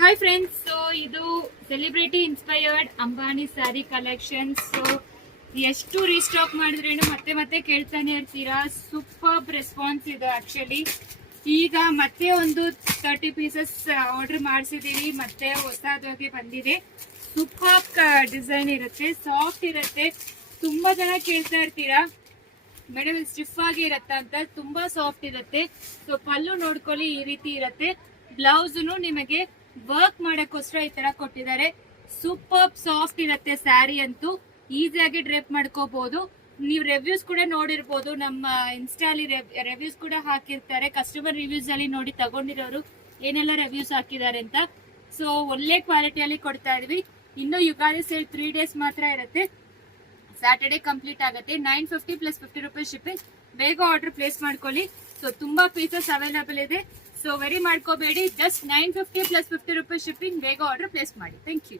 Hi friends, so ಇದು celebrity inspired Ambani sari collection. So ಎಷ್ಟು restock ಮಾಡಿದ್ರೇನು ಮತ್ತೆ ಮತ್ತೆ ಕೇಳ್ತಾನೆ ಇರ್ತೀರಾ. ಸೂಪರ್ ರೆಸ್ಪಾನ್ಸ್ ಇದೆ. ಆಕ್ಚುಲಿ ಈಗ ಮತ್ತೆ ಒಂದು 30 ಪೀಸಸ್ ಆರ್ಡರ್ ಮಾಡಿಸಿದೀವಿ, ಮತ್ತೆ ಹೊಸದಾಗಿ ಬಂದಿದೆ. ಸೂಪರ್ ಡಿಸೈನ್ ಇರುತ್ತೆ, ಸಾಫ್ಟ್ ಇರುತ್ತೆ. ತುಂಬಾ ಜನ ಕೇಳ್ತಾ ಇರ್ತೀರಾ ಮೇಡಮ್ ಸ್ಟಿಫ್ ಆಗಿ ಇರತ್ತ ಅಂತ. ತುಂಬಾ ಸಾಫ್ಟ್ ಇರುತ್ತೆ. ಸೊ ಪಲ್ಲು ನೋಡ್ಕೊಳ್ಳಿ, ಈ ರೀತಿ ಇರುತ್ತೆ. ಬ್ಲೌಸ್ ನಿಮಗೆ ವರ್ಕ್ ಮಾಡಕ್ಕೋಸ್ಕರ ಈ ತರ ಕೊಟ್ಟಿದ್ದಾರೆ. ಸೂಪರ್ ಸಾಫ್ಟ್ ಇರುತ್ತೆ ಸ್ಯಾರಿ ಅಂತೂ. ಈಸಿಯಾಗಿ ಡ್ರೇಪ್ ಮಾಡ್ಕೋಬಹುದು. ನೀವು ರಿವ್ಯೂಸ್ ಕೂಡ ನೋಡಿರ್ಬೋದು, ನಮ್ಮ ಇನ್ಸ್ಟಾಲಿ ರಿವ್ಯೂಸ್ ಕೂಡ ಹಾಕಿರ್ತಾರೆ. ಕಸ್ಟಮರ್ ರಿವ್ಯೂಸ್ ಅಲ್ಲಿ ನೋಡಿ ತಗೊಂಡಿರೋರು ಏನೆಲ್ಲ ರಿವ್ಯೂಸ್ ಹಾಕಿದ್ದಾರೆ ಅಂತ. ಸೊ ಒಳ್ಳೆ ಕ್ವಾಲಿಟಿಯಲ್ಲಿ ಕೊಡ್ತಾ ಇದೀವಿ. ಇನ್ನು ಯುಗಾದಿ ಸೇಲ್ 3 ಡೇಸ್ ಮಾತ್ರ ಇರುತ್ತೆ. ಸ್ಯಾಟರ್ಡೆ ಕಂಪ್ಲೀಟ್ ಆಗುತ್ತೆ. 950 ಪ್ಲಸ್ 50 ರೂಪೀಸ್ ಶಿಪ್ಪಿಂಗ್. ಬೇಗ ಆರ್ಡರ್ ಪ್ಲೇಸ್ ಮಾಡ್ಕೊಳ್ಳಿ. ಸೊ ತುಂಬಾ ಪೀಸಸ್ ಅವೈಲೇಬಲ್ ಇದೆ. ಸೊ ವೆರಿ ಮಾಡ್ಕೋಬೇಡಿ. Just 950 plus 50 rupees shipping. ಬೇಗ ಆರ್ಡರ್ ಪ್ಲೇಸ್ ಮಾಡಿ. Thank you.